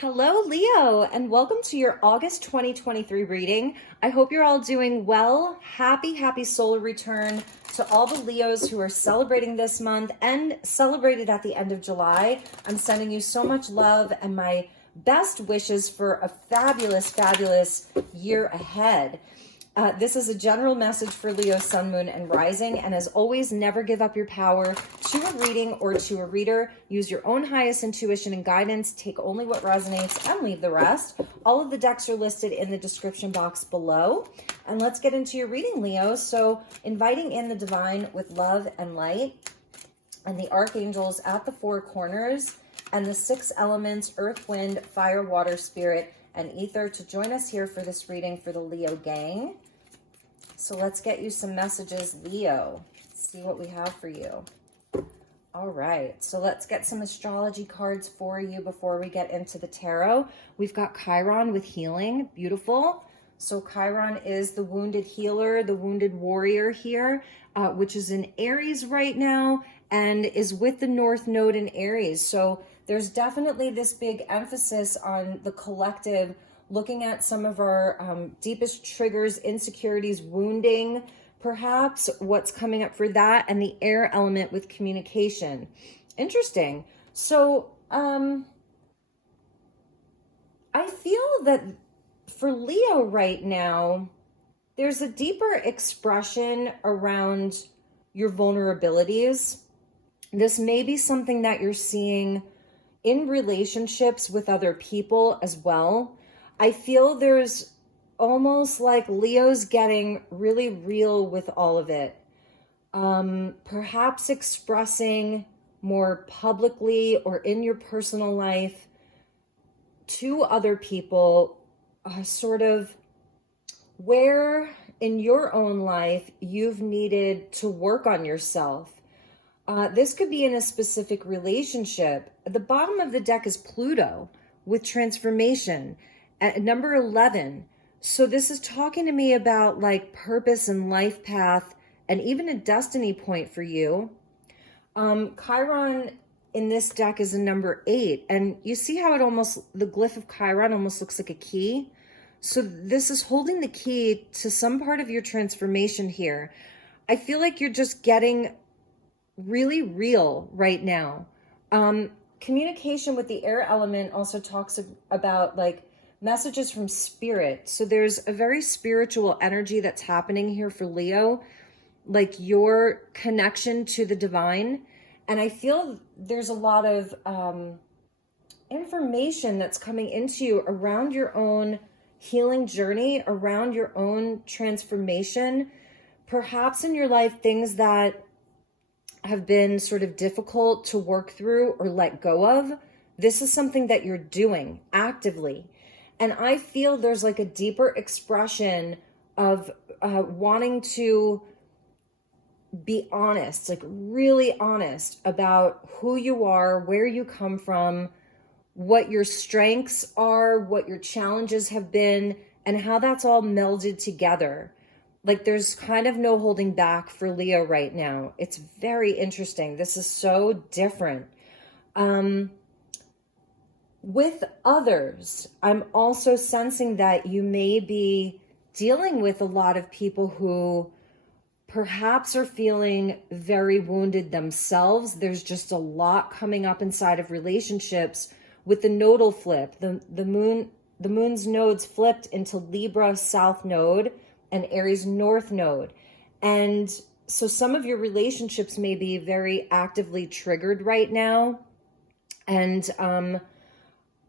Hello, Leo, and welcome to your August 2023 reading. I hope you're all doing well. Happy solar return to all the Leos who are celebrating this month and celebrated at the end of July. I'm sending you so much love and my best wishes for a fabulous year ahead. This is a general message for Leo, Sun, Moon, and Rising. And as always, never give up your power to a reading or to a reader. Use your own highest intuition and guidance. Take only what resonates and leave the rest. All of the decks are listed in the description box below. And let's get into your reading, Leo. So inviting in the divine with love and light and the archangels at the four corners and the six elements, earth, wind, fire, water, spirit, and ether to join us here for this reading for the Leo gang. So let's get you some messages, Leo. See what we have for you. All right, so let's get some astrology cards for you before we get into the tarot. We've got Chiron with healing, beautiful. So Chiron is the wounded healer, the wounded warrior here, which is in Aries right now and is with the North Node in Aries. So there's definitely this big emphasis on the collective, looking at some of our deepest triggers, insecurities, wounding, perhaps what's coming up for that, and the air element with communication. Interesting. So I feel that for Leo right now, there's a deeper expression around your vulnerabilities. This may be something that you're seeing in relationships with other people as well. I feel there's almost like Leo's getting really real with all of it. Perhaps expressing more publicly or in your personal life to other people, sort of where in your own life you've needed to work on yourself. This could be in a specific relationship. At the bottom of the deck is Pluto with transformation at number 11. So this is talking to me about like purpose and life path and even a destiny point for you. Chiron in this deck is a number 8. And you see how it almost, the glyph of Chiron almost looks like a key. So this is holding the key to some part of your transformation here. I feel like you're just getting really real right now. Communication with the air element also talks about like messages from spirit. So there's a very spiritual energy that's happening here for Leo, like your connection to the divine. And I feel there's a lot of information that's coming into you around your own healing journey, around your own transformation, perhaps in your life, things that have been sort of difficult to work through or let go of. This is something that you're doing actively. And I feel there's like a deeper expression of wanting to be honest, like really honest about who you are, where you come from, what your strengths are, what your challenges have been, and how that's all melded together. Like there's kind of no holding back for Leo right now. It's very interesting. This is so different. With others, I'm also sensing that you may be dealing with a lot of people who perhaps are feeling very wounded themselves. There's just a lot coming up inside of relationships with the nodal flip. The moon's nodes flipped into Libra South Node and Aries North Node. And so some of your relationships may be very actively triggered right now. And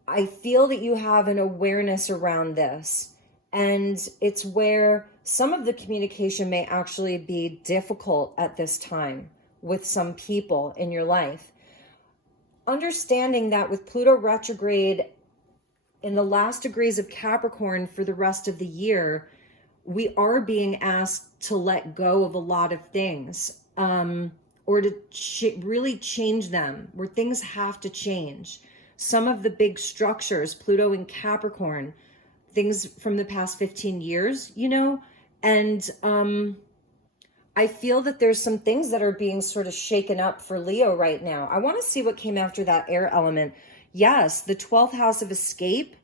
I feel that you have an awareness around this. And it's where some of the communication may actually be difficult at this time with some people in your life. Understanding that with Pluto retrograde in the last degrees of Capricorn for the rest of the year, we are being asked to let go of a lot of things, or to really change them, where things have to change. Some of the big structures, Pluto in Capricorn, things from the past 15 years, you know, and I feel that there's some things that are being sort of shaken up for Leo right now. I want to see what came after that air element. Yes, the 12th house of escape.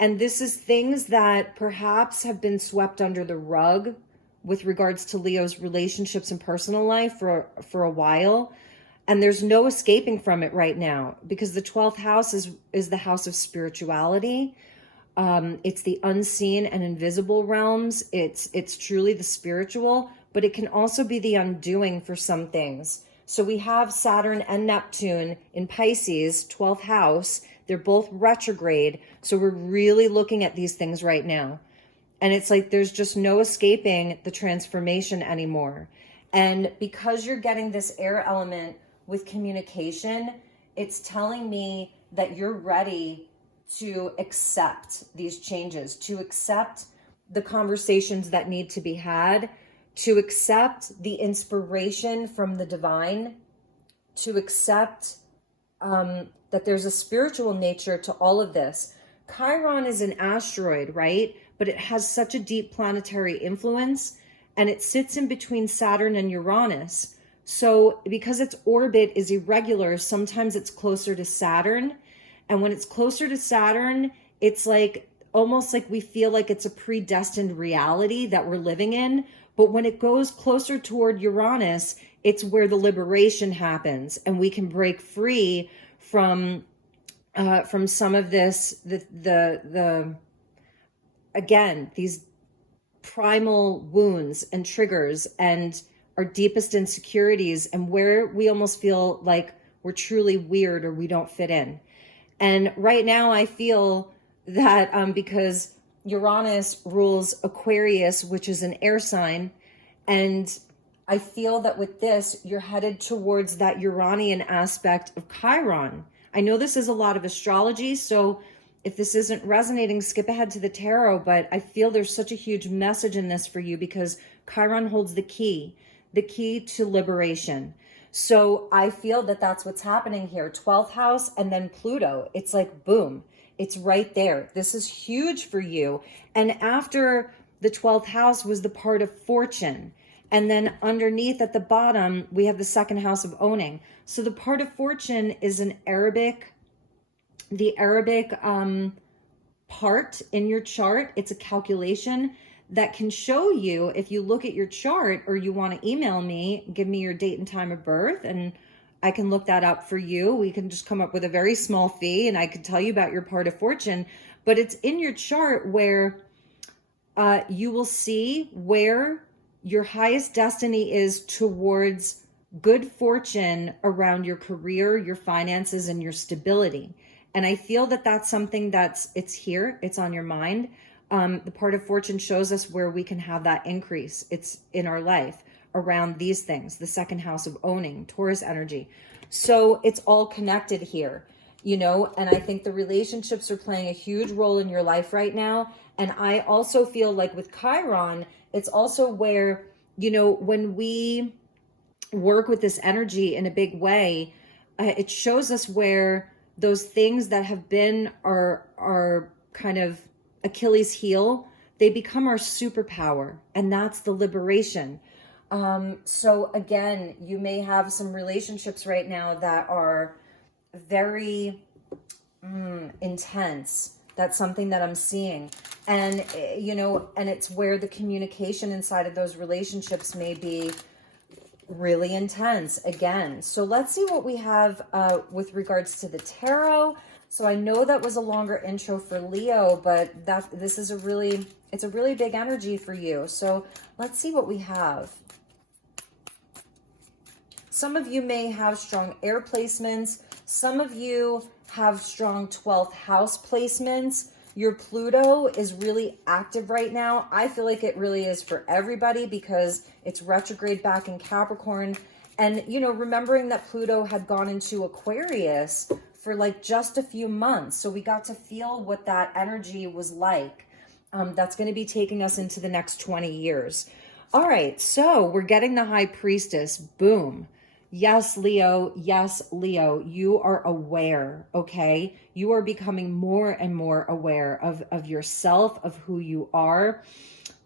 And this is things that perhaps have been swept under the rug with regards to Leo's relationships and personal life for a while. And there's no escaping from it right now, because the 12th house is the house of spirituality. It's the unseen and invisible realms. It's truly the spiritual, but it can also be the undoing for some things. So we have Saturn and Neptune in Pisces, 12th house. They're both retrograde. So we're really looking at these things right now. And it's like there's just no escaping the transformation anymore. And because you're getting this air element with communication, it's telling me that you're ready to accept these changes, to accept the conversations that need to be had, to accept the inspiration from the divine, to accept that there's a spiritual nature to all of this. Chiron is an asteroid, right? But it has such a deep planetary influence, and it sits in between Saturn and Uranus. So because its orbit is irregular, sometimes it's closer to Saturn. And when it's closer to Saturn, it's like almost like we feel like it's a predestined reality that we're living in. But when it goes closer toward Uranus, it's where the liberation happens, and we can break free from some of this, again, these primal wounds and triggers and our deepest insecurities, and where we almost feel like we're truly weird or we don't fit in. And right now I feel that because Uranus rules Aquarius, which is an air sign, and I feel that with this, you're headed towards that Uranian aspect of Chiron. I know this is a lot of astrology, so if this isn't resonating, skip ahead to the tarot, but I feel there's such a huge message in this for you, because Chiron holds the key to liberation. So I feel that that's what's happening here. 12th house and then Pluto. It's like, boom, it's right there. This is huge for you. And after the 12th house was the part of fortune. And then underneath at the bottom, we have the second house of owning. So the part of fortune is the Arabic part in your chart. It's a calculation that can show you, if you look at your chart or you want to email me, give me your date and time of birth, and I can look that up for you. We can just come up with a very small fee and I can tell you about your part of fortune. But it's in your chart where you will see where your highest destiny is towards good fortune around your career, your finances, and your stability. And I feel that that's something it's here, it's on your mind. The part of fortune shows us where we can have that increase. It's in our life around these things, the second house of owning, Taurus energy. So it's all connected here, and I think the relationships are playing a huge role in your life right now. And I also feel like with Chiron, it's also where, when we work with this energy in a big way, it shows us where those things that have been our kind of Achilles heel, they become our superpower, and that's the liberation. So again, you may have some relationships right now that are very intense. That's something that I'm seeing. And, and it's where the communication inside of those relationships may be really intense again. So let's see what we have with regards to the tarot. So I know that was a longer intro for Leo, but this is it's a really big energy for you. So let's see what we have. Some of you may have strong air placements. Some of you have strong 12th house placements. Your Pluto is really active right now. I feel like it really is for everybody because it's retrograde back in Capricorn. And, remembering that Pluto had gone into Aquarius for like just a few months. So we got to feel what that energy was like. That's going to be taking us into the next 20 years. All right, so we're getting the High Priestess. Boom. Yes, Leo. Yes, Leo. You are aware, okay? You are becoming more and more aware of yourself, of who you are.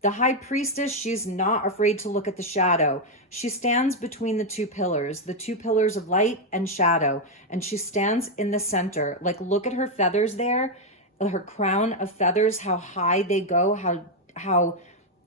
The high priestess, she's not afraid to look at the shadow. She stands between the two pillars of light and shadow, and she stands in the center. Like, look at her feathers there, her crown of feathers, how high they go, how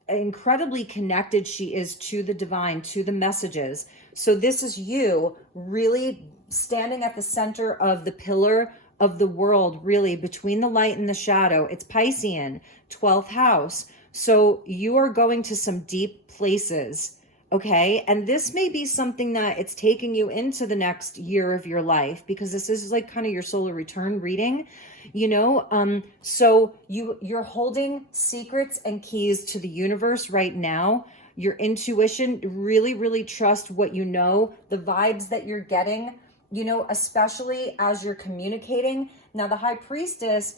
incredibly connected she is to the divine, to the messages. So this is you really standing at the center of the pillar of the world, really between the light and the shadow. It's Piscean, 12th house. So you are going to some deep places, okay? And this may be something that it's taking you into the next year of your life, because this is like kind of your solar return reading, you know? So you're holding secrets and keys to the universe right now. Your intuition, really, really trust what you know, the vibes that you're getting, you know, especially as you're communicating. Now, the high priestess,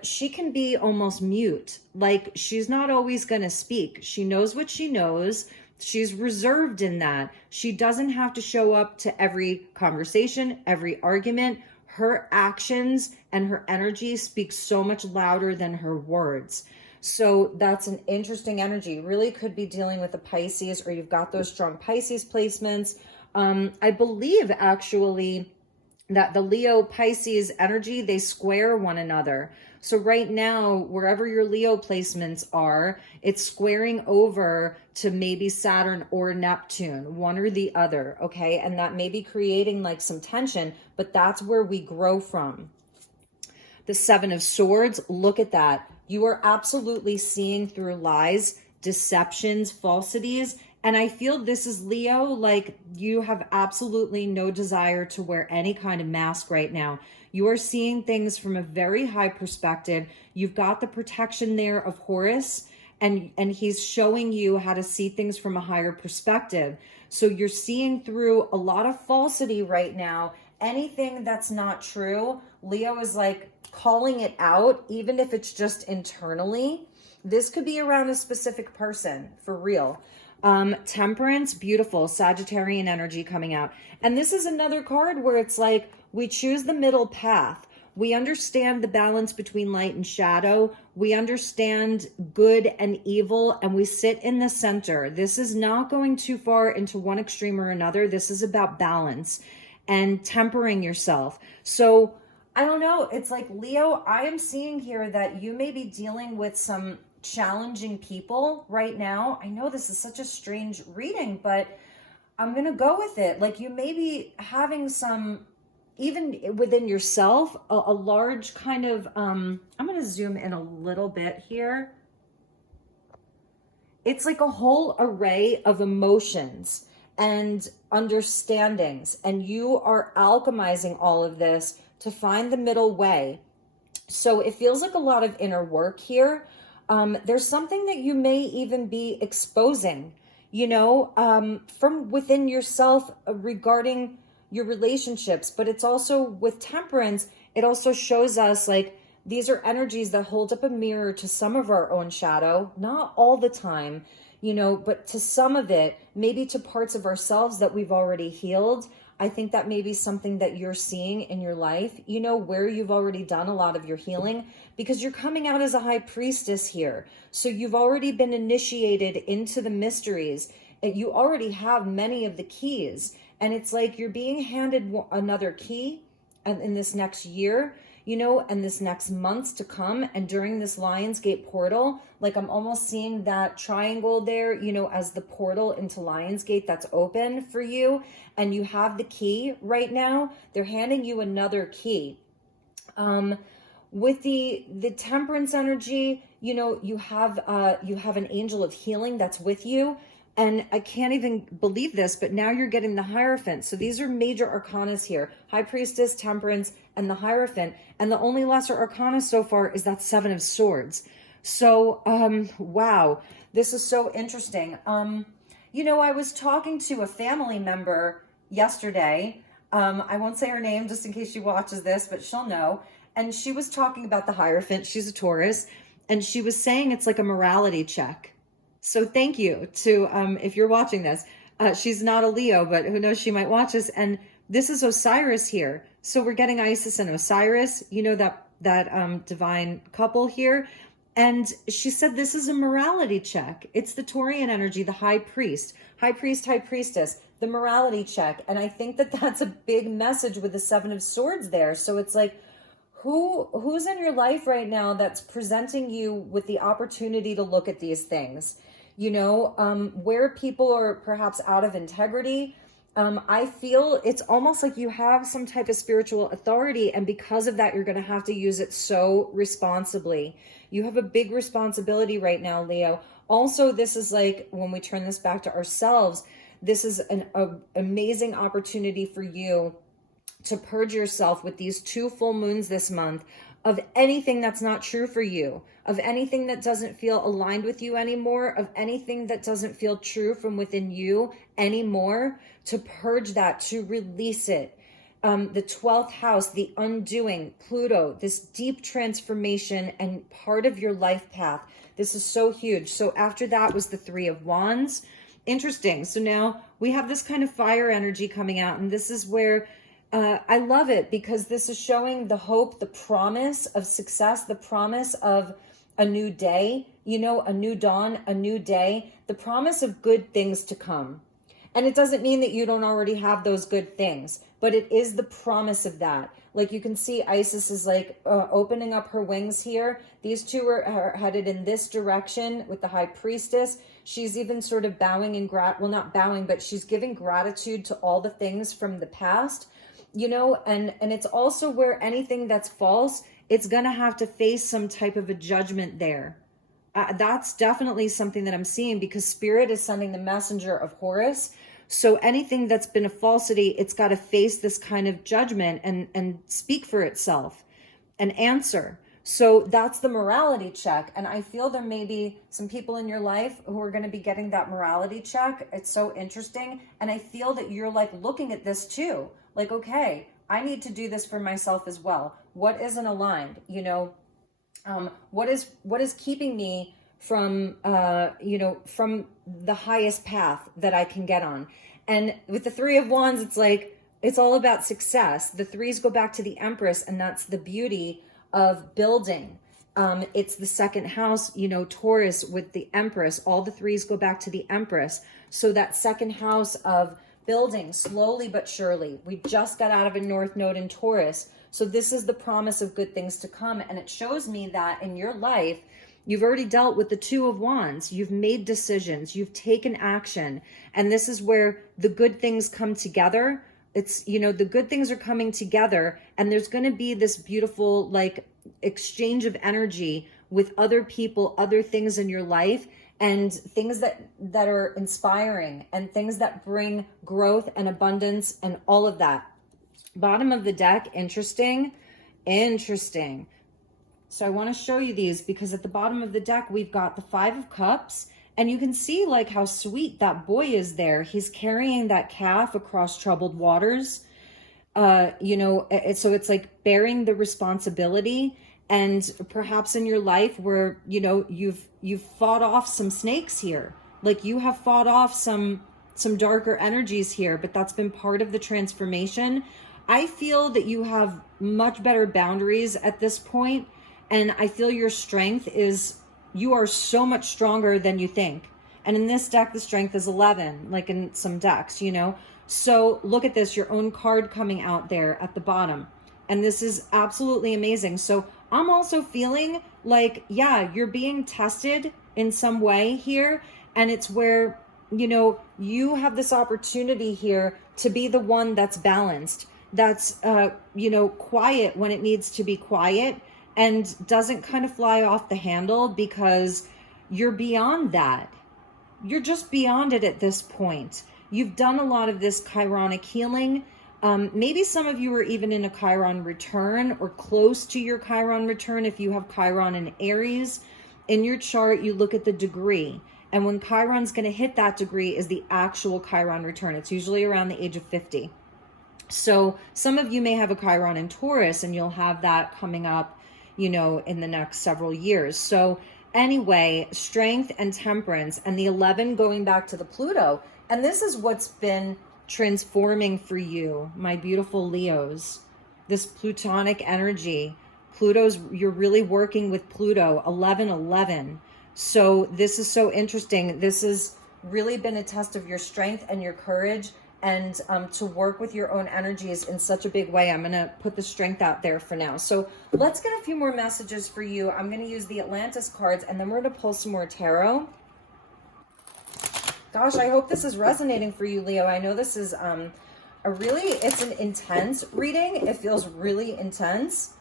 she can be almost mute. Like, she's not always going to speak. She knows what she knows. She's reserved in that. She doesn't have to show up to every conversation, every argument. Her actions and her energy speak so much louder than her words. So that's an interesting energy. Really could be dealing with a Pisces, or you've got those strong Pisces placements. I believe actually that the Leo Pisces energy, they square one another. So right now, wherever your Leo placements are, it's squaring over to maybe Saturn or Neptune, one or the other, okay? And that may be creating like some tension, but that's where we grow from. The Seven of Swords, look at that. You are absolutely seeing through lies, deceptions, falsities. And I feel this is Leo, like you have absolutely no desire to wear any kind of mask right now. You are seeing things from a very high perspective. You've got the protection there of Horus, and he's showing you how to see things from a higher perspective. So you're seeing through a lot of falsity right now. Anything that's not true, Leo is like calling it out, even if it's just internally. This could be around a specific person, for real. Temperance, beautiful, Sagittarian energy coming out. And this is another card where it's like, we choose the middle path. We understand the balance between light and shadow. We understand good and evil, and we sit in the center. This is not going too far into one extreme or another. This is about balance and tempering yourself. So I don't know. It's like, Leo, I am seeing here that you may be dealing with some challenging people right now. I know this is such a strange reading, but I'm going to go with it. Like, you may be having some, even within yourself, a large kind of, I'm going to zoom in a little bit here. It's like a whole array of emotions and understandings, and you are alchemizing all of this to find the middle way. So it feels like a lot of inner work here. There's something that you may even be exposing, you know, from within yourself regarding your relationships. But it's also with temperance, it also shows us like these are energies that hold up a mirror to some of our own shadow, not all the time, you know, but to some of it, maybe to parts of ourselves that we've already healed. I think that may be something that you're seeing in your life, you know, where you've already done a lot of your healing, because you're coming out as a high priestess here. So you've already been initiated into the mysteries. You already have many of the keys. And it's like you're being handed another key in this next year, you know, and this next months to come. And during this Lionsgate portal, like I'm almost seeing that triangle there, you know, as the portal into Lionsgate that's open for you. And you have the key right now. They're handing you another key. With the temperance energy, you know, you have an angel of healing that's with you. And I can't even believe this, but now you're getting the Hierophant. So these are major arcanas here. High Priestess, Temperance, and the Hierophant. And the only lesser arcana so far is that Seven of Swords. So, wow, this is so interesting. You know, I was talking to a family member yesterday. I won't say her name just in case she watches this, but she'll know. And she was talking about the Hierophant. She's a Taurus. And she was saying it's like a morality check. So thank you to, if you're watching this, she's not a Leo, but who knows, she might watch this. And this is Osiris here. So we're getting Isis and Osiris, you know, that divine couple here. And she said, this is a morality check. It's the Taurian energy, the high priest, high priest, high priestess, the morality check. And I think that that's a big message with the Seven of Swords there. So it's like, who's in your life right now that's presenting you with the opportunity to look at these things? You know, where people are perhaps out of integrity. I feel it's almost like you have some type of spiritual authority, and because of that, you're going to have to use it so responsibly. You have a big responsibility right now, Leo. Also, this is like, when we turn this back to ourselves, this is an amazing opportunity for you to purge yourself with these 2 full moons this month of anything that's not true for you, of anything that doesn't feel aligned with you anymore, of anything that doesn't feel true from within you anymore, to purge that, to release it. The 12th house, the undoing, Pluto, this deep transformation and part of your life path. This is so huge. So after that was the 3 of Wands. Interesting. So now we have this kind of fire energy coming out, and this is where I love it, because this is showing the hope, the promise of success, the promise of a new day, you know, a new dawn, a new day, the promise of good things to come. And it doesn't mean that you don't already have those good things, but it is the promise of that. Like you can see Isis is like opening up her wings here. These two are headed in this direction with the high priestess. She's even sort of bowing in well, not bowing, but she's giving gratitude to all the things from the past. You know, and it's also where anything that's false, it's going to have to face some type of a judgment there. That's definitely something that I'm seeing, because Spirit is sending the messenger of Horus. So anything that's been a falsity, it's got to face this kind of judgment and speak for itself and answer. So that's the morality check. And I feel there may be some people in your life who are going to be getting that morality check. It's so interesting. And I feel that you're like looking at this too. Like, okay, I need to do this for myself as well. What isn't aligned? You know, what is keeping me from, you know, from the highest path that I can get on? And with the 3 of Wands, it's like, it's all about success. The 3s go back to the Empress, and that's the beauty of building. It's the 2nd house, you know, Taurus with the Empress. All the 3s go back to the Empress. So that 2nd house of building, slowly but surely. We just got out of a North Node in Taurus. So this is the promise of good things to come. And it shows me that in your life, you've already dealt with the 2 of Wands. You've made decisions. You've taken action. And this is where the good things come together. It's, you know, the good things are coming together, and there's going to be this beautiful, like, exchange of energy with other people, other things in your life, and things that are inspiring, and things that bring growth and abundance and all of that. Bottom of the deck, interesting. So I want to show you these, because at the bottom of the deck, we've got the 5 of Cups, and you can see like how sweet that boy is there. He's carrying that calf across troubled waters. You know, so it's like bearing the responsibility. And perhaps in your life where, you know, you've fought off some snakes here. Like you have fought off some darker energies here, but that's been part of the transformation. I feel that you have much better boundaries at this point, and I feel your strength is, you are so much stronger than you think. And in this deck, the strength is 11, like in some decks, you know. So look at this, your own card coming out there at the bottom. And this is absolutely amazing. So I'm also feeling like, yeah, you're being tested in some way here. And it's where, you know, you have this opportunity here to be the one that's balanced, that's, you know, quiet when it needs to be quiet, and doesn't kind of fly off the handle, because you're beyond that. You're just beyond it at this point. You've done a lot of this chironic healing. Maybe some of you are even in a Chiron return or close to your Chiron return. If you have Chiron in Aries in your chart, you look at the degree. And when Chiron's going to hit that degree is the actual Chiron return. It's usually around the age of 50. So some of you may have a Chiron in Taurus, and you'll have that coming up, you know, in the next several years. So anyway, strength and temperance, and the 11 going back to the Pluto. And this is what's been transforming for you, my beautiful Leos. This Plutonic energy. You're really working with Pluto, 1111. So this is so interesting. This has really been a test of your strength and your courage, and to work with your own energies in such a big way. I'm going to put the strength out there for now. So let's get a few more messages for you. I'm going to use the Atlantis cards, and then we're going to pull some more tarot. Gosh, I hope this is resonating for you, Leo. I know this is it's an intense reading. It feels really intense.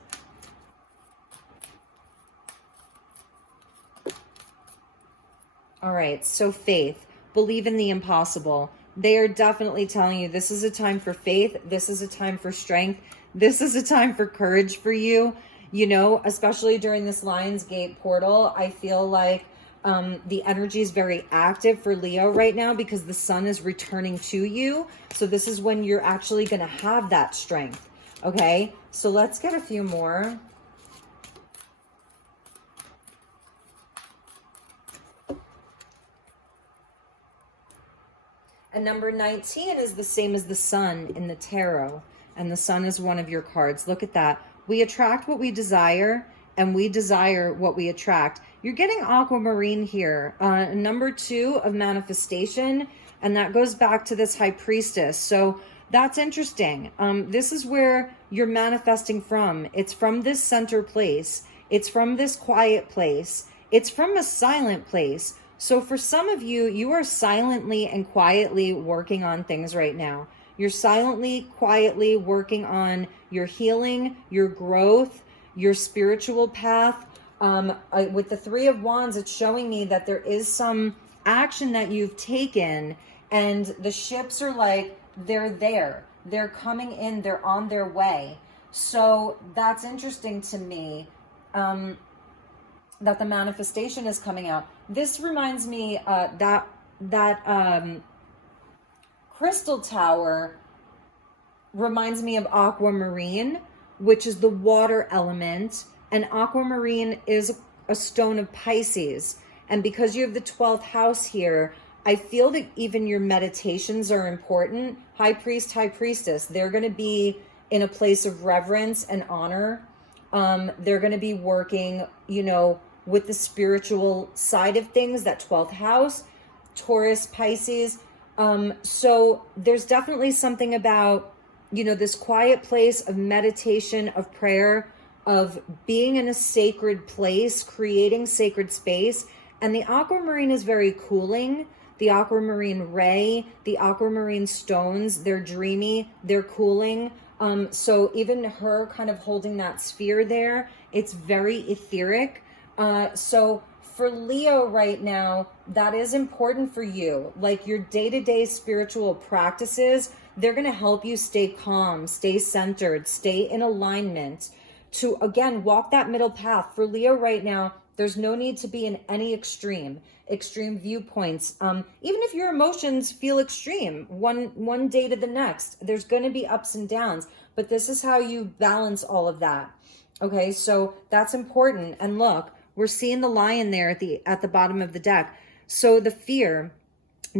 All right, so faith. Believe in the impossible. They are definitely telling you this is a time for faith. This is a time for strength. This is a time for courage for you. You know, especially during this Lionsgate portal, I feel like the energy is very active for Leo right now because the sun is returning to you. So this is when you're actually going to have that strength. Okay, so let's get a few more. And number 19 is the same as the sun in the tarot. And the sun is one of your cards. Look at that. We attract what we desire, and we desire what we attract. You're getting aquamarine here. Number 2 of manifestation. And that goes back to this high priestess. So that's interesting. This is where you're manifesting from. It's from this center place. It's from this quiet place. It's from a silent place. So for some of you, you are silently and quietly working on things right now. You're silently, quietly working on your healing, your growth, your spiritual path. With the 3 of Wands, it's showing me that there is some action that you've taken, and the ships are like, they're there. They're coming in. They're on their way. So that's interesting to me. That the manifestation is coming out. This reminds me that crystal tower reminds me of aquamarine, which is the water element, and aquamarine is a stone of Pisces. And because you have the 12th house here, I feel that even your meditations are important. High priest, high priestess, they're going to be in a place of reverence and honor. They're going to be working, you know, with the spiritual side of things, that 12th house, Taurus, Pisces. So there's definitely something about, you know, this quiet place of meditation, of prayer, of being in a sacred place, creating sacred space. And the aquamarine is very cooling. The aquamarine ray, the aquamarine stones, they're dreamy, they're cooling. So even her kind of holding that sphere there, it's very etheric. So for Leo right now, that is important for you. Like your day-to-day spiritual practices, they're going to help you stay calm, stay centered, stay in alignment to, again, walk that middle path. For Leo right now, there's no need to be in any extreme viewpoints. Even if your emotions feel extreme, one day to the next, there's going to be ups and downs, but this is how you balance all of that. Okay, so that's important. And look, we're seeing the lion there at the bottom of the deck. So the fear,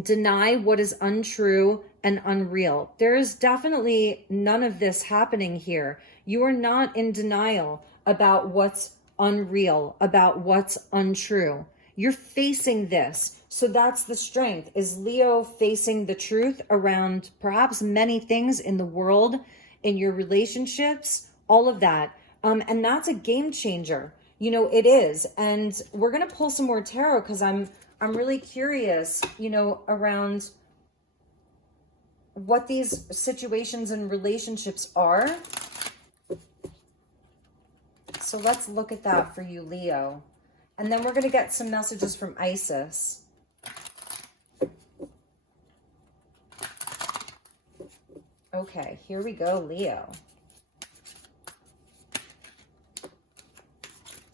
deny what is untrue and unreal. There is definitely none of this happening here. You are not in denial about what's unreal, about what's untrue. You're facing this. So that's the strength. Is Leo facing the truth around perhaps many things in the world, in your relationships, all of that. And that's a game changer. You know, it is. And we're going to pull some more tarot because I'm really curious, you know, around what these situations and relationships are. So let's look at that for you, Leo. And then we're going to get some messages from Isis. Okay, here we go, Leo.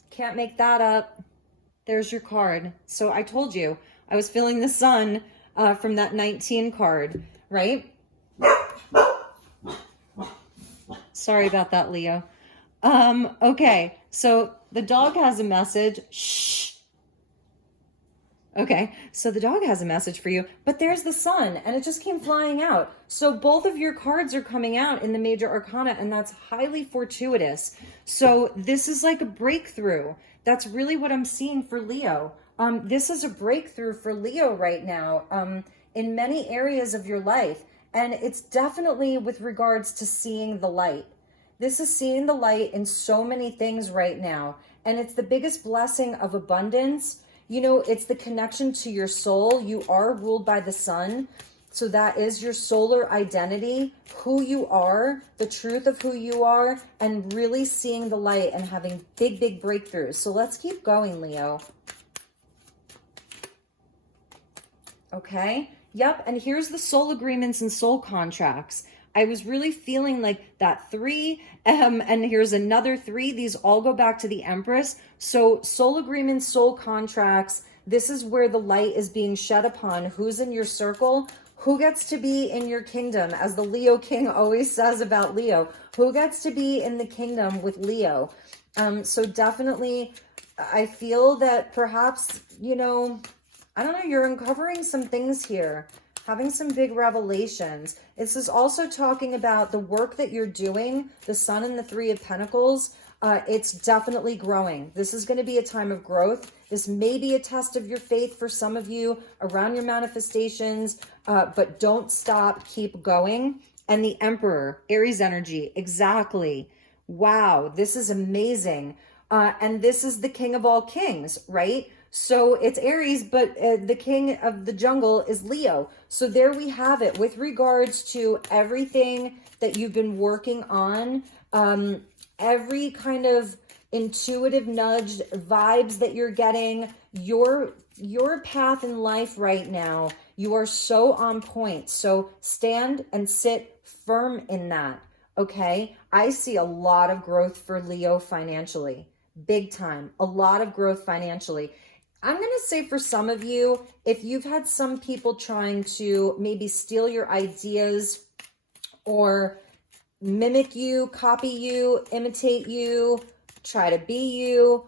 Can't make that up. There's your card. So I told you, I was feeling the sun from that 19 card, right? Sorry about that, Leo. Okay, so the dog has a message. Shh. Okay, so the dog has a message for you, but there's the sun and it just came flying out. So both of your cards are coming out in the major arcana, and that's highly fortuitous. So this is like a breakthrough. That's really what I'm seeing for Leo. This is a breakthrough for Leo right now, in many areas of your life. And it's definitely with regards to seeing the light. This is seeing the light in so many things right now. And it's the biggest blessing of abundance. You know, it's the connection to your soul. You are ruled by the sun. So that is your solar identity, who you are, the truth of who you are, and really seeing the light and having big, big breakthroughs. So let's keep going, Leo. Okay. Yep. And here's the soul agreements and soul contracts. I was really feeling like that 3, and here's another 3. These all go back to the Empress. So soul agreements, soul contracts, this is where the light is being shed upon. Who's in your circle? Who gets to be in your kingdom? As the Leo King always says about Leo, who gets to be in the kingdom with Leo? So definitely, I feel that perhaps, you know, I don't know, you're uncovering some things here, having some big revelations. This is also talking about the work that you're doing, the Sun and the 3 of Pentacles. It's definitely growing. This is going to be a time of growth. This may be a test of your faith for some of you around your manifestations, but don't stop, keep going. And the Emperor, Aries energy, exactly. Wow, this is amazing. And this is the King of all kings, right? So it's Aries, but the king of the jungle is Leo. So there we have it with regards to everything that you've been working on, every kind of intuitive nudge, vibes that you're getting, your path in life right now, you are so on point. So stand and sit firm in that, okay? I see a lot of growth for Leo financially, big time, a lot of growth financially. I'm going to say for some of you, if you've had some people trying to maybe steal your ideas or mimic you, copy you, imitate you, try to be you,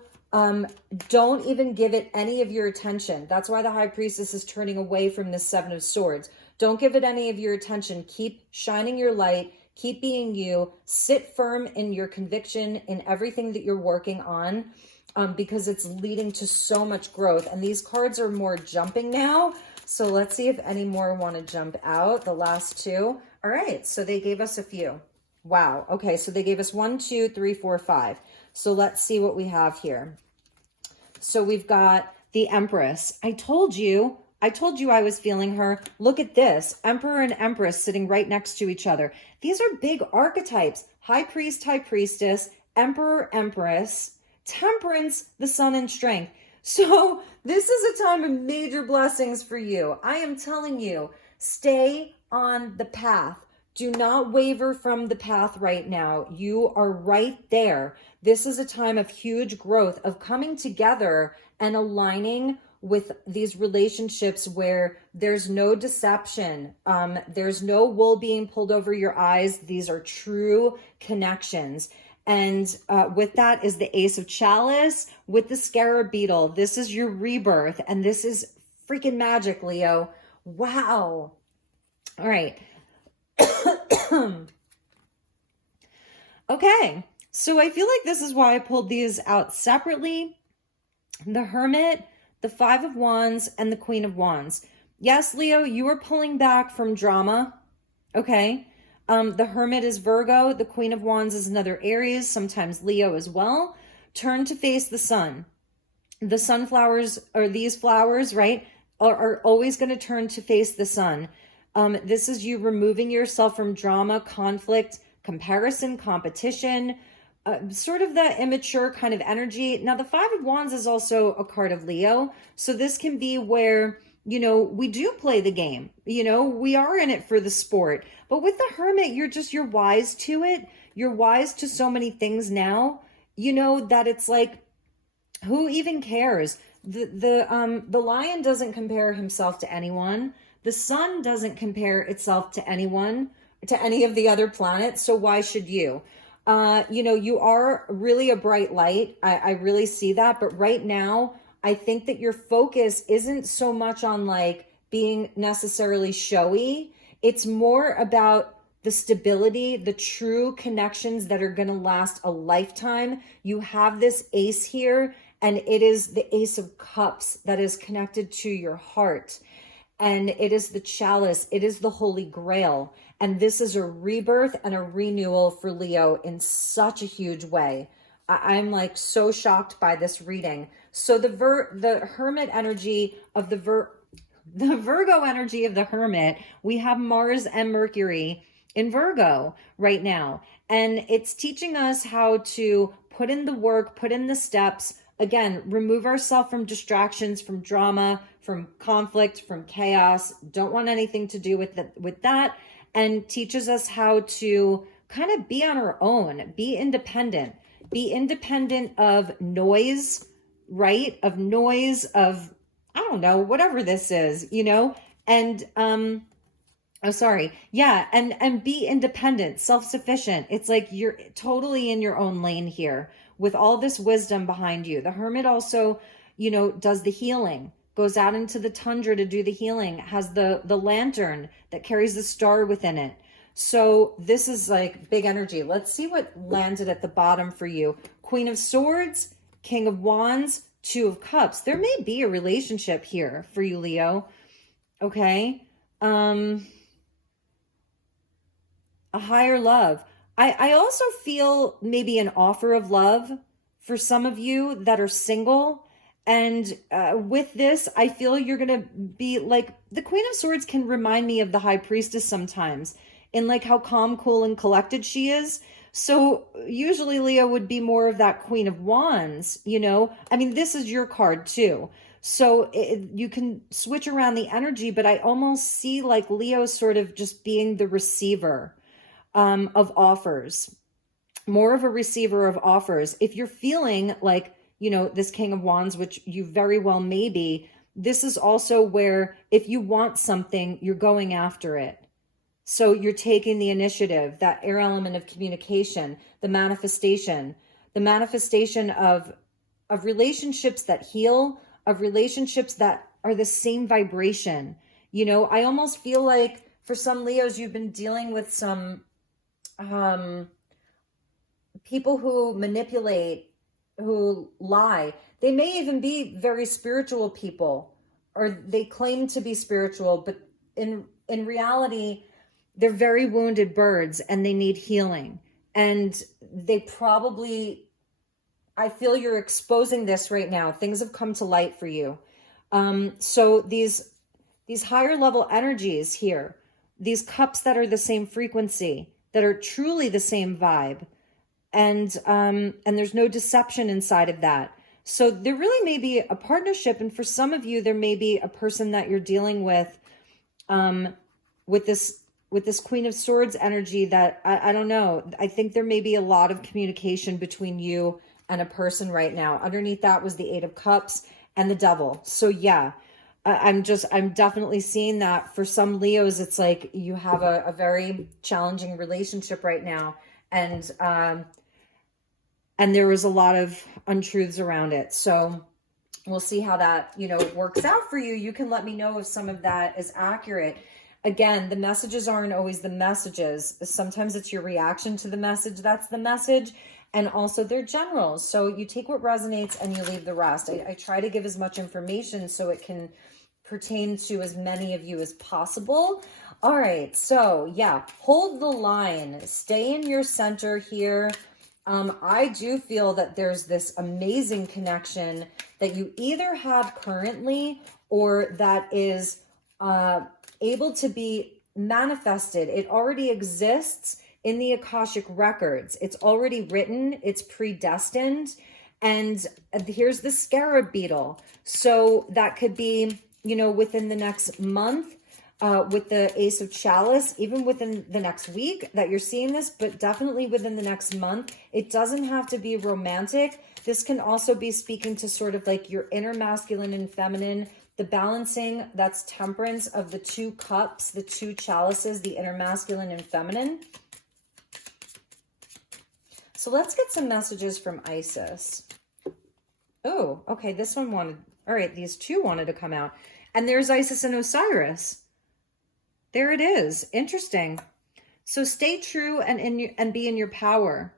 don't even give it any of your attention. That's why the High Priestess is turning away from the 7 of Swords. Don't give it any of your attention. Keep shining your light. Keep being you. Sit firm in your conviction in everything that you're working on. Because it's leading to so much growth. And these cards are more jumping now. So let's see if any more want to jump out. The last 2. All right. So they gave us a few. Wow. Okay. So they gave us 1, 2, 3, 4, 5. So let's see what we have here. So we've got the Empress. I told you I was feeling her. Look at this. Emperor and Empress sitting right next to each other. These are big archetypes. High Priest, High Priestess, Emperor, Empress, Temperance, the Sun and Strength. So this is a time of major blessings for you. I am telling you, stay on the path. Do not waver from the path right now. You are right there. This is a time of huge growth, of coming together and aligning with these relationships where there's no deception. There's no wool being pulled over your eyes. These are true connections. And with that is the Ace of Chalice with the Scarabeo. This is your rebirth. And this is freaking magic, Leo. Wow. All right. Okay. So I feel like this is why I pulled these out separately. The Hermit, the 5 of Wands, and the Queen of Wands. Yes, Leo, you are pulling back from drama. Okay. The Hermit is Virgo. The Queen of Wands is another Aries, sometimes Leo as well. Turn to face the sun. The sunflowers, or these flowers, right, are always going to turn to face the sun. This is you removing yourself from drama, conflict, comparison, competition, sort of that immature kind of energy. Now, the 5 of Wands is also a card of Leo. So this can be where, you know, we do play the game. You know, we are in it for the sport. But with the Hermit, you're wise to it. You're wise to so many things now, you know, that it's like, who even cares? The lion doesn't compare himself to anyone. The sun doesn't compare itself to anyone, to any of the other planets. So why should you? You know, you are really a bright light. I really see that. But right now, I think that your focus isn't so much on like being necessarily showy. It's more about the stability, the true connections that are going to last a lifetime. You have this ace here, and it is the Ace of Cups that is connected to your heart. And it is the chalice, it is the Holy Grail. And this is a rebirth and a renewal for Leo in such a huge way. I'm like so shocked by this reading. So the Hermit energy of the Virgo energy of the Hermit, we have Mars and Mercury in Virgo right now. And it's teaching us how to put in the work, put in the steps. Again, remove ourselves from distractions, from drama, from conflict, from chaos. Don't want anything to do with that. And teaches us how to kind of be on our own, be independent. Be independent of noise, right? Of noise, of, I don't know, whatever this is, you know? And, oh, sorry. Yeah. And be independent, self-sufficient. It's like you're totally in your own lane here with all this wisdom behind you. The Hermit also, you know, does the healing, goes out into the tundra to do the healing, has the lantern that carries the star within it. So this is like big energy. Let's see what landed at the bottom for you. Queen of Swords, King of Wands, Two of Cups. There may be a relationship here for you, Leo. Okay. A higher love. I also feel maybe an offer of love for some of you that are single. And with this, I feel you're going to be like, the Queen of Swords can remind me of the High Priestess sometimes, in like how calm, cool, and collected she is. So usually Leo would be more of that Queen of Wands, you know? I mean, this is your card too. So you can switch around the energy, but I almost see like Leo sort of just being the receiver of offers, more of a receiver of offers. If you're feeling like, you know, this King of Wands, which you very well may be, this is also where if you want something, you're going after it. So you're taking the initiative, that air element of communication, the manifestation of relationships that heal, of relationships that are the same vibration. You know, I almost feel like for some Leos, you've been dealing with some people who manipulate, who lie. They may even be very spiritual people, or they claim to be spiritual, but in reality, they're very wounded birds and they need healing. And they probably, I feel you're exposing this right now. Things have come to light for you. So these higher level energies here, these cups that are the same frequency, that are truly the same vibe, and there's no deception inside of that. So there really may be a partnership, and for some of you, there may be a person that you're dealing with this Queen of Swords energy that I don't know. I think there may be a lot of communication between you and a person right now. Underneath that was the Eight of Cups and the Devil. So yeah, I'm definitely seeing that for some Leos. It's like you have a very challenging relationship right now. And there was a lot of untruths around it. So we'll see how that, you know, works out for you. You can let me know if some of that is accurate. Again, the messages aren't always the messages. Sometimes it's your reaction to the message that's the message. And also they're general. So you take what resonates and you leave the rest. I try to give as much information so it can pertain to as many of you as possible. All right. So yeah, hold the line. Stay in your center here. I do feel that there's this amazing connection that you either have currently or that is able to be manifested. It already exists in the Akashic records. It's already written, it's predestined. And here's the scarab beetle. So that could be, you know, within the next month, with the Ace of Chalice, even within the next week that you're seeing this, but definitely within the next month. It doesn't have to be romantic. This can also be speaking to sort of like your inner masculine and feminine, the balancing, that's temperance of the two cups, the two chalices, the inner masculine and feminine. So let's get some messages from Isis. Oh, okay. This one wanted All right, these two wanted to come out. And there's Isis and Osiris. There it is. Interesting. So stay true and be in your power.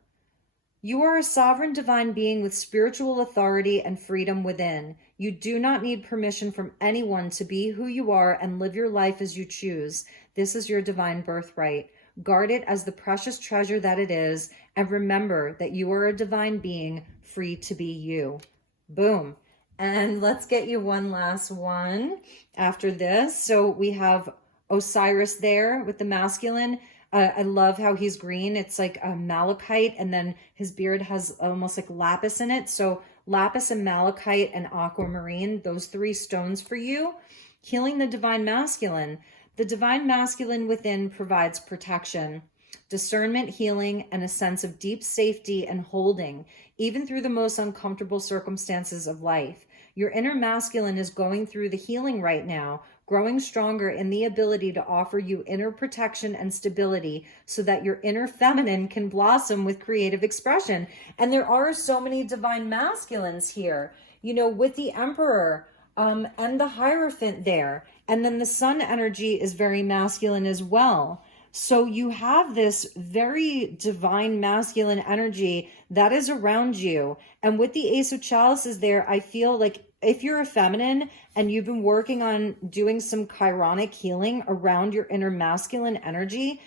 You are a sovereign divine being with spiritual authority and freedom within. You do not need permission from anyone to be who you are and live your life as you choose. This is your divine birthright. Guard it as the precious treasure that it is, and remember that you are a divine being free to be you. Boom. And let's get you one last one after this. So we have Osiris there with the masculine. I love how he's green. It's like a malachite, and then his beard has almost like lapis in it. So lapis and malachite and aquamarine, those three stones for you. Healing the divine masculine. The divine masculine within provides protection, discernment, healing, and a sense of deep safety and holding, even through the most uncomfortable circumstances of life. Your inner masculine is going through the healing right now, growing stronger in the ability to offer you inner protection and stability so that your inner feminine can blossom with creative expression. And there are so many divine masculines here, you know, with the Emperor and the Hierophant there. And then the Sun energy is very masculine as well. So you have this very divine masculine energy that is around you. And with the Ace of Chalices there, I feel like if you're a feminine and you've been working on doing some chironic healing around your inner masculine energy,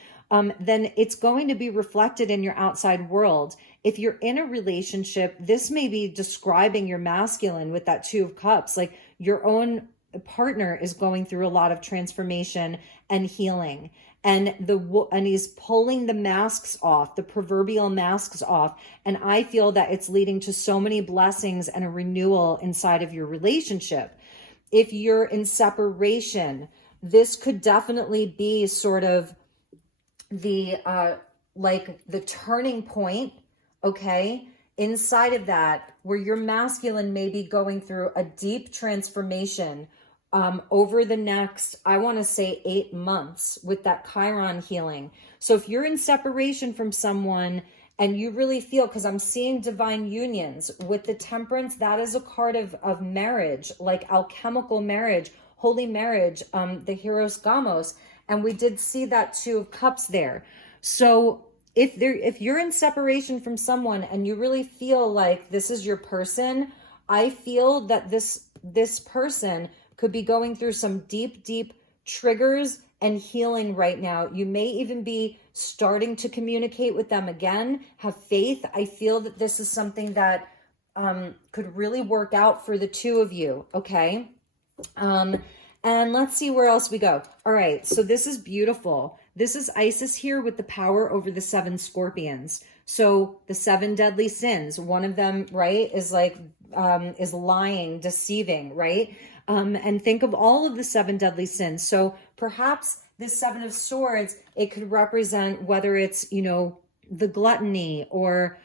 then it's going to be reflected in your outside world. If you're in a relationship, this may be describing your masculine with that Two of Cups, like your own partner is going through a lot of transformation and healing. And he's pulling the masks off, the proverbial masks off. And I feel that it's leading to so many blessings and a renewal inside of your relationship. If you're in separation, this could definitely be sort of the like the turning point, okay, inside of that, where your masculine may be going through a deep transformation over the next, I want to say 8 months with that Chiron healing. So if you're in separation from someone and you really feel, because I'm seeing divine unions with the Temperance, that is a card of marriage, like alchemical marriage, holy marriage, the Hieros Gamos. And we did see that Two of Cups there. So if you're in separation from someone and you really feel like this is your person, I feel that this person could be going through some deep, deep triggers and healing right now. You may even be starting to communicate with them again. Have faith. I feel that this is something that could really work out for the two of you, okay? And let's see where else we go. All right, so this is beautiful. This is Isis here with the power over the 7 scorpions. So the 7 deadly sins, one of them, right, is like, is lying, deceiving, right? And think of all of the 7 deadly sins. So perhaps this 7 of Swords, it could represent whether it's, you know, the gluttony or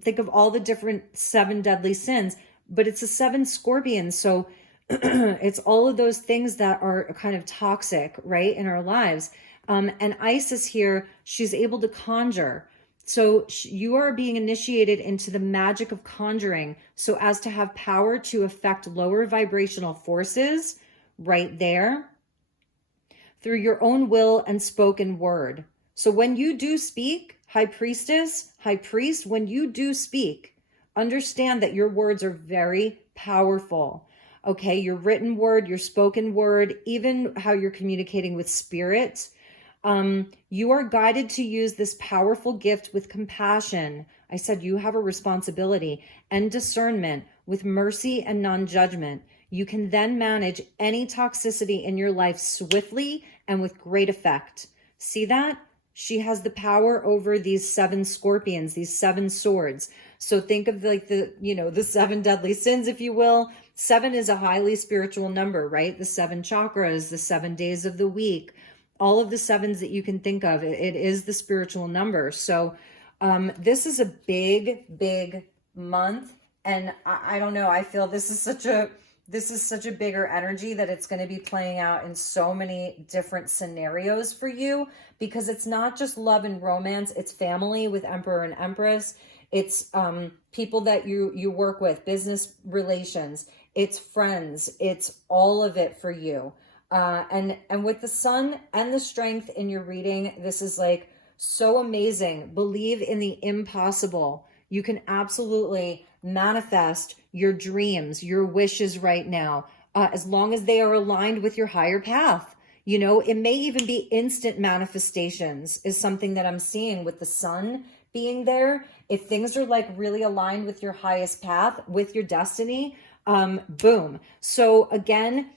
think of all the different 7 deadly sins, but it's a 7 scorpions. So it's all of those things that are kind of toxic, right, in our lives. And Isis here, she's able to conjure. So you are being initiated into the magic of conjuring so as to have power to affect lower vibrational forces right there through your own will and spoken word. So when you do speak, High Priestess, High Priest, when you do speak, understand that your words are very powerful. Okay, your written word, your spoken word, even how you're communicating with spirit. You are guided to use this powerful gift with compassion. I said you have a responsibility and discernment with mercy and non-judgment. You can then manage any toxicity in your life swiftly and with great effect. See that? She has the power over these 7 scorpions, these 7 swords. So think of like the, you know, the 7 deadly sins, if you will. 7 is a highly spiritual number, right? The 7 chakras, the 7 days of the week, all of the 7s that you can think of, it is the spiritual number. So this is a big, big month. And I don't know, I feel this is such a bigger energy that it's going to be playing out in so many different scenarios for you, because it's not just love and romance, it's family with Emperor and Empress. It's people that you work with, business relations, it's friends, it's all of it for you. And with the sun and the strength in your reading, this is like so amazing. Believe in the impossible. You can absolutely manifest your dreams, your wishes right now, as long as they are aligned with your higher path. You know, it may even be instant manifestations is something that I'm seeing with the sun being there. If things are like really aligned with your highest path, with your destiny, boom. So again,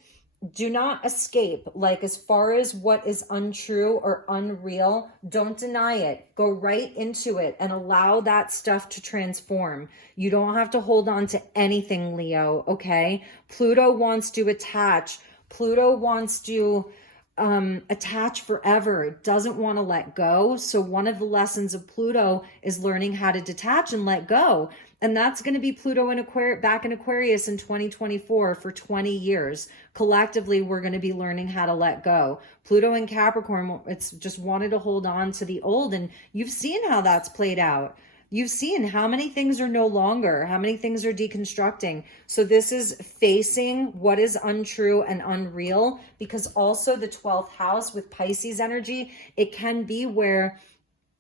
do not escape. Like, as far as what is untrue or unreal, don't deny it. Go right into it and allow that stuff to transform. You don't have to hold on to anything, Leo, okay? Pluto wants to attach. Pluto wants to attach forever. It doesn't want to let go. So one of the lessons of Pluto is learning how to detach and let go. And that's going to be Pluto in back in Aquarius in 2024 for 20 years. Collectively, we're going to be learning how to let go. Pluto in Capricorn, it's just wanted to hold on to the old. And you've seen how that's played out. You've seen how many things are no longer, how many things are deconstructing. So this is facing what is untrue and unreal, because also the 12th house with Pisces energy, it can be where,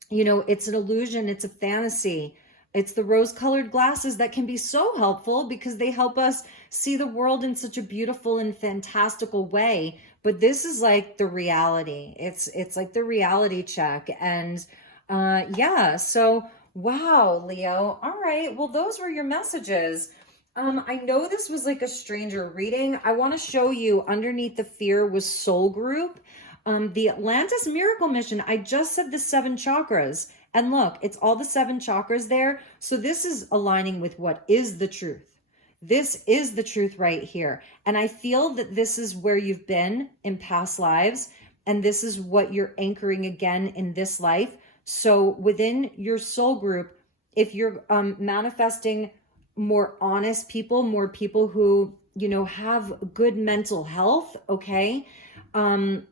you know, it's an illusion, it's a fantasy. It's the rose-colored glasses that can be so helpful because they help us see the world in such a beautiful and fantastical way. But this is like the reality. It's like the reality check. And yeah, so wow, Leo. All right. Well, those were your messages. I know this was like a stranger reading. I want to show you underneath the fear was soul group. The Atlantis miracle mission. I just said the 7 chakras. And look, it's all the 7 chakras there. So this is aligning with what is the truth. This is the truth right here. And I feel that this is where you've been in past lives. And this is what you're anchoring again in this life. So within your soul group, if you're manifesting more honest people, more people who, you know, have good mental health, okay, and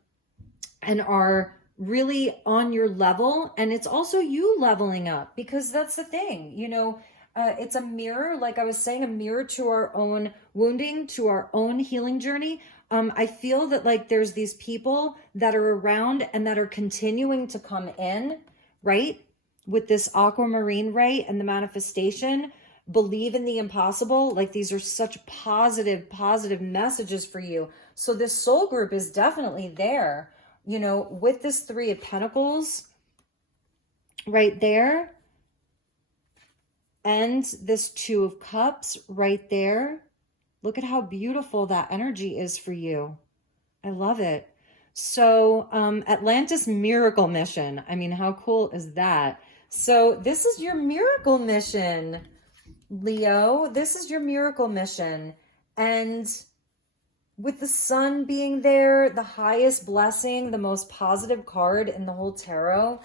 are really on your level, and it's also you leveling up, because that's the thing, you know, it's a mirror, like I was saying, a mirror to our own wounding, to our own healing journey. I feel that like there's these people that are around and that are continuing to come in, right? With this aquamarine, right? And the manifestation, believe in the impossible. Like, these are such positive messages for you. So this soul group is definitely there. You know, with this 3 of Pentacles right there, and this 2 of Cups right there. Look at how beautiful that energy is for you. I love it. So Atlantis miracle mission. I mean, how cool is that? So this is your miracle mission, Leo. This is your miracle mission. And with the sun being there, the highest blessing, the most positive card in the whole tarot,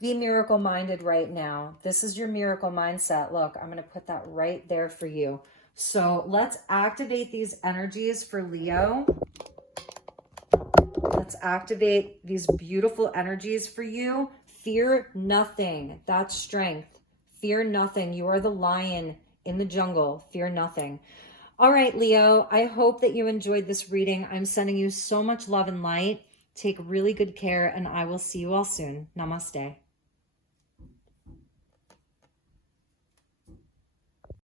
be miracle minded right now. This is your miracle mindset. Look, I'm going to put that right there for you. So let's activate these energies for Leo. Let's activate these beautiful energies for you. Fear nothing. That's strength. Fear nothing. You are the lion in the jungle. Fear nothing. All right, Leo, I hope that you enjoyed this reading. I'm sending you so much love and light. Take really good care, and I will see you all soon. Namaste.